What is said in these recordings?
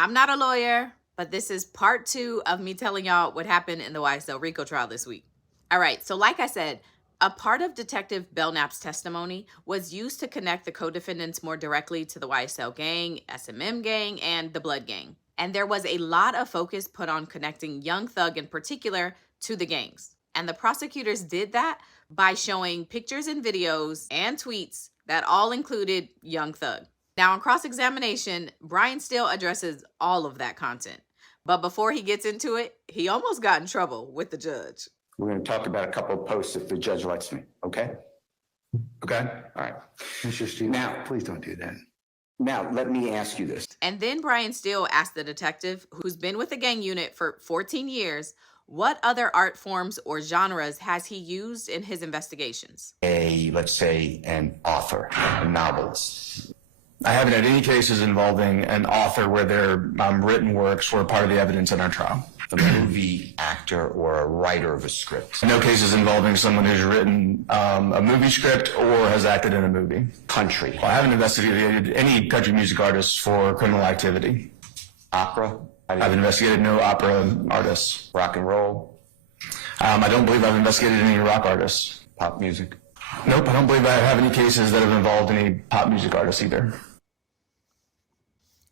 I'm not a lawyer, but this is part 2 of me telling y'all what happened in the YSL RICO trial this week. All right, so like I said, a part of Detective Belknap's testimony was used to connect the co-defendants more directly to the YSL gang, SMM gang, and the Blood gang. And there was a lot of focus put on connecting Young Thug in particular to the gangs. And the prosecutors did that by showing pictures and videos and tweets that all included Young Thug. Now, on cross-examination, Brian Steele addresses all of that content. But before he gets into it, he almost got in trouble with the judge. We're going to talk about a couple of posts if the judge lets me, okay? Okay? All right. Mr. Steele, now, please don't do that. Now, let me ask you this. And then Brian Steele asked the detective, who's been with the gang unit for 14 years, what other art forms or genres has he used in his investigations? Let's say, an author, a novelist. I haven't had any cases involving an author where their written works were part of the evidence in our trial. A movie actor or a writer of a script. No cases involving someone who's written a movie script or has acted in a movie. Country. Well, I haven't investigated any country music artists for criminal activity. Opera. I've investigated no opera artists. Rock and roll. I don't believe I've investigated any rock artists. Pop music. Nope, I don't believe I have any cases that have involved any pop music artists either.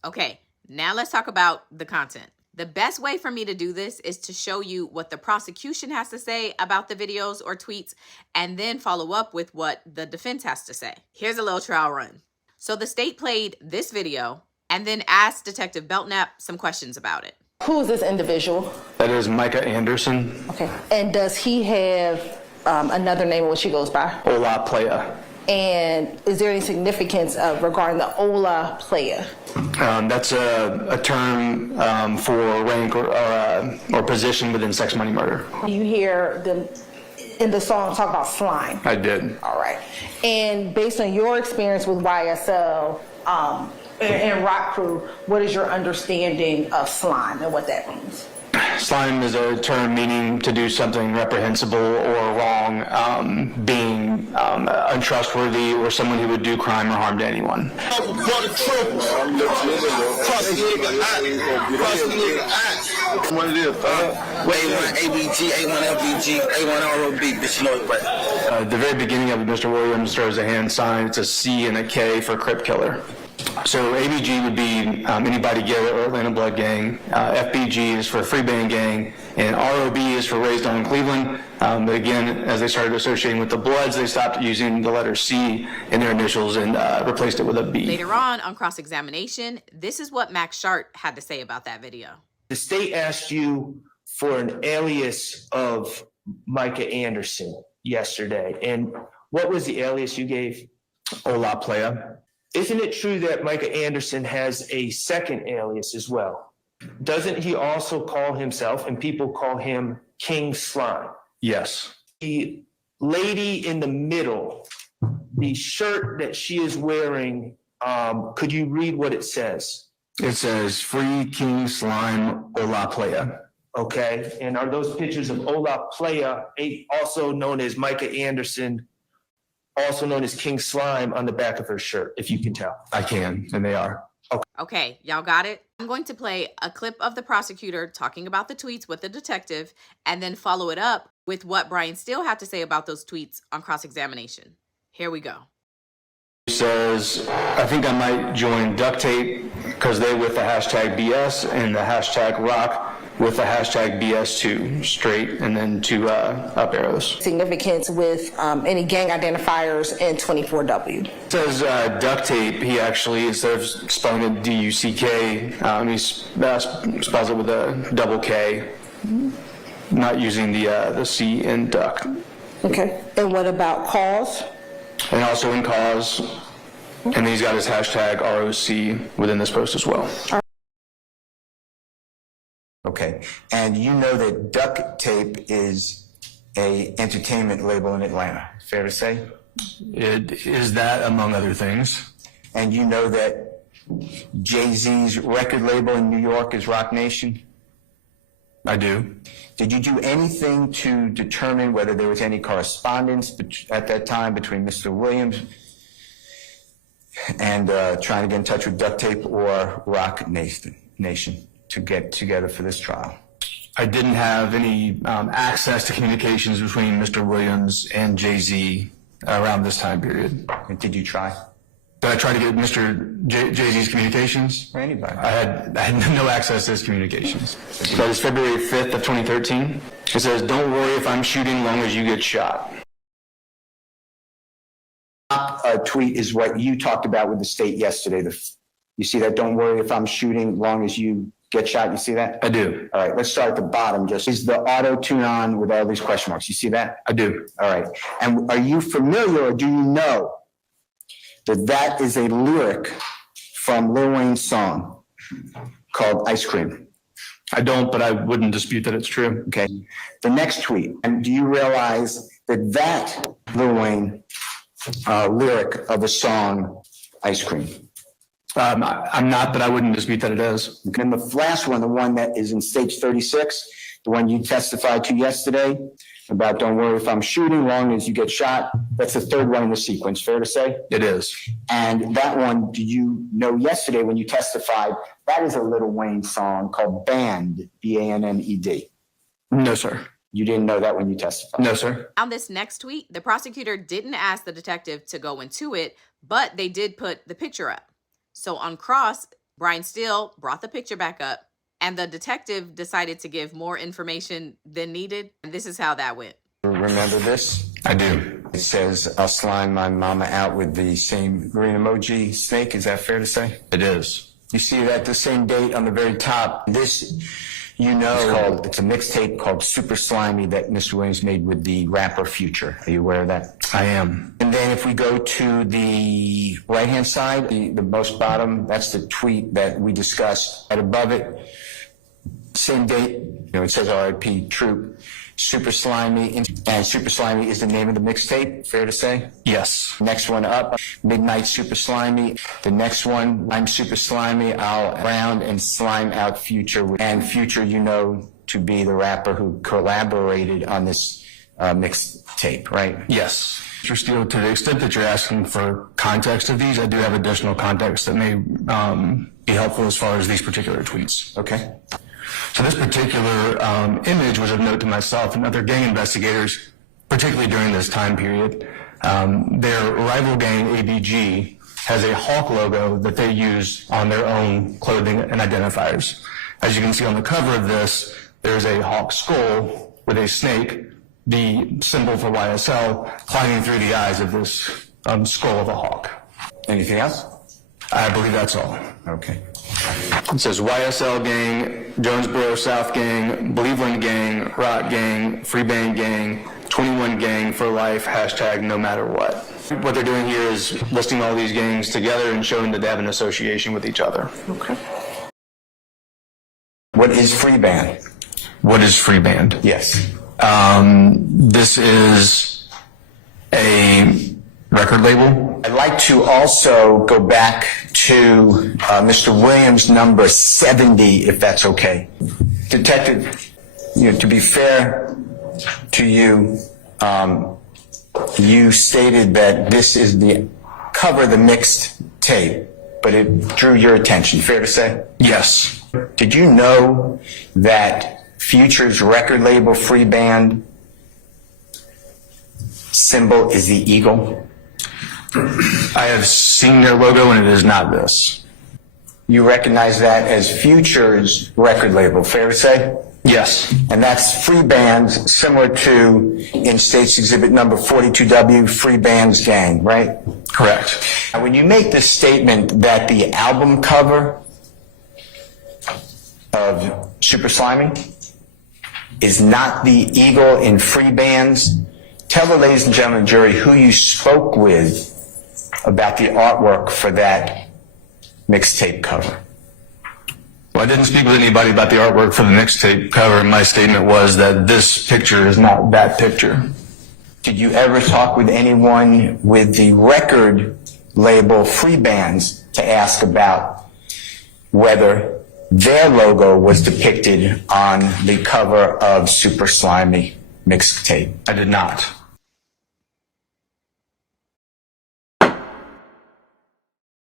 Okay, now let's talk about the content. The best way for me to do this is to show you what the prosecution has to say about the videos or tweets, and then follow up with what the defense has to say. Here's a little trial run. So the state played this video and then asked Detective Belknap some questions about it. Who is this individual? That is Micah Anderson. Okay. And does he have another name in which he goes by? Ola Playa. And is there any significance regarding the Ola Playa? That's a term for rank or position within sex, money, murder. You hear them in the song talk about slime. I did. All right. And based on your experience with YSL and Rock Crew, what is your understanding of slime and what that means? Slime is a term meaning to do something reprehensible or wrong, being untrustworthy, or someone who would do crime or harm to anyone. What it is, A1 ABG, A1 FBG, A1 ROB, bitch, you know it, right? At the very beginning of Mr. Williams throws a hand sign. It's a C and a K for Crip Killer. So ABG would be Anybody Get or Atlanta Blood Gang. FBG is for Free Band Gang, and ROB is for Raised on Cleveland. But again, as they started associating with the Bloods, they stopped using the letter C in their initials and replaced it with a B. Later on cross-examination, this is what Max Shart had to say about that video. The state asked you for an alias of Micah Anderson yesterday, and what was the alias you gave? Ola Playa. Isn't it true that Micah Anderson has a second alias as well? Doesn't he also call himself, and people call him, King Slime? Yes. The lady in the middle, the shirt that she is wearing, could you read what it says? It says Free King Slime Ola Playa. Okay, and are those pictures of Ola Playa, also known as Micah Anderson, also known as King Slime, on the back of her shirt, if you can tell? I can, and they are. Okay, y'all got it? I'm going to play a clip of the prosecutor talking about the tweets with the detective, and then follow it up with what Brian Steele had to say about those tweets on cross-examination. Here we go. Says, I think I might join Duct Tape because they with the hashtag BS and the hashtag Rock with the hashtag BS2, straight, and then 2 up arrows. Significance with any gang identifiers in 24W. It says Duct Tape, he actually, instead of spelling it D-U-C-K, he spells it with a double K, not using the C in duct. Okay, and what about cause? And also in cause, and he's got his hashtag ROC within this post as well. Okay, and you know that Duct Tape is a entertainment label in Atlanta, fair to say? It is that, among other things. And you know that Jay-Z's record label in New York is Rock Nation? I do. Did you do anything to determine whether there was any correspondence at that time between Mr. Williams and trying to get in touch with Duct Tape or Rock Nation? Nation to get together for this trial? I didn't have any access to communications between Mr. Williams and Jay-Z around this time period. And did you try? Did I try to get Mr. Jay-Z's communications? Or anybody? I had no access to his communications. That is February 5th of 2013. It says, "Don't worry if I'm shooting long as you get shot." Tweet is what you talked about with the state yesterday. You see that? Don't worry if I'm shooting, long as you get shot. You see that? I do. All right, let's start at the bottom. Just is the auto tune on with all these question marks. You see that? I do. All right. And are you familiar or do you know that that is a lyric from Lil Wayne's song called Ice Cream? I don't, but I wouldn't dispute that it's true. Okay. The next tweet. And do you realize that that Lil Wayne lyric of the song Ice Cream? I'm not, but I wouldn't dispute that it is. And the last one, the one that is in stage 36, the one you testified to yesterday about don't worry if I'm shooting, long as you get shot. That's the third one in the sequence, fair to say? It is. And that one, do you know yesterday when you testified, that is a Lil Wayne song called Banned, B-A-N-N-E-D. No, sir. You didn't know that when you testified? No, sir. On this next tweet, the prosecutor didn't ask the detective to go into it, but they did put the picture up. So on cross, Brian Steele brought the picture back up, and the detective decided to give more information than needed. And this is how that went. Remember this? I do. It says, I'll slime my mama out with the same green emoji snake. Is that fair to say? It is. You see that the same date on the very top. This, you know, it's a mixtape called Super Slimy that Mr. Williams made with the rapper Future. Are you aware of that? I am. And then if we go to the right-hand side, the most bottom, that's the tweet that we discussed. Right above it, same date, it says RIP Troop, Super Slimy, and Super Slimy is the name of the mixtape, fair to say? Yes. Next one up, Midnight Super Slimy. The next one, I'm Super Slimy, I'll round and slime out Future. And Future, you know, to be the rapper who collaborated on this mixtape, right? Yes. Mr. Steele, to the extent that you're asking for context of these, I do have additional context that may be helpful as far as these particular tweets. Okay. So this particular image was of note to myself and other gang investigators, particularly during this time period. Their rival gang, ABG, has a hawk logo that they use on their own clothing and identifiers. As you can see on the cover of this, there's a hawk skull with a snake, the symbol for YSL, climbing through the eyes of this skull of a hawk. Anything else? I believe that's all. Okay. It says YSL gang, Jonesboro South gang, Believeland gang, Rock gang, Free Band gang, 21 gang for life, hashtag no matter what. What they're doing here is listing all these gangs together and showing that they have an association with each other. Okay. What is Free Band? What is Free Band? Yes. This is a record label. I'd like to also go back to Mr. Williams' number 70, if that's okay. Detective, to be fair to you, you stated that this is the cover of the mixed tape, but it drew your attention. Fair to say? Yes. Did you know that Future's record label Free Band symbol is the eagle? I have seen their logo and it is not this. You recognize that as Future's record label, fair to say? Yes. And that's Free Band's, similar to in State's Exhibit number 42W, Free Band's gang, right? Correct. And when you make the statement that the album cover of Super Slimy is not the eagle in Free Band's, tell the ladies and gentlemen jury who you spoke with about the artwork for that mixtape cover. Well, I didn't speak with anybody about the artwork for the mixtape cover. My statement was that this picture is not that picture. Did you ever talk with anyone with the record label Free Bands to ask about whether their logo was depicted on the cover of Super Slimy mixtape? I did not.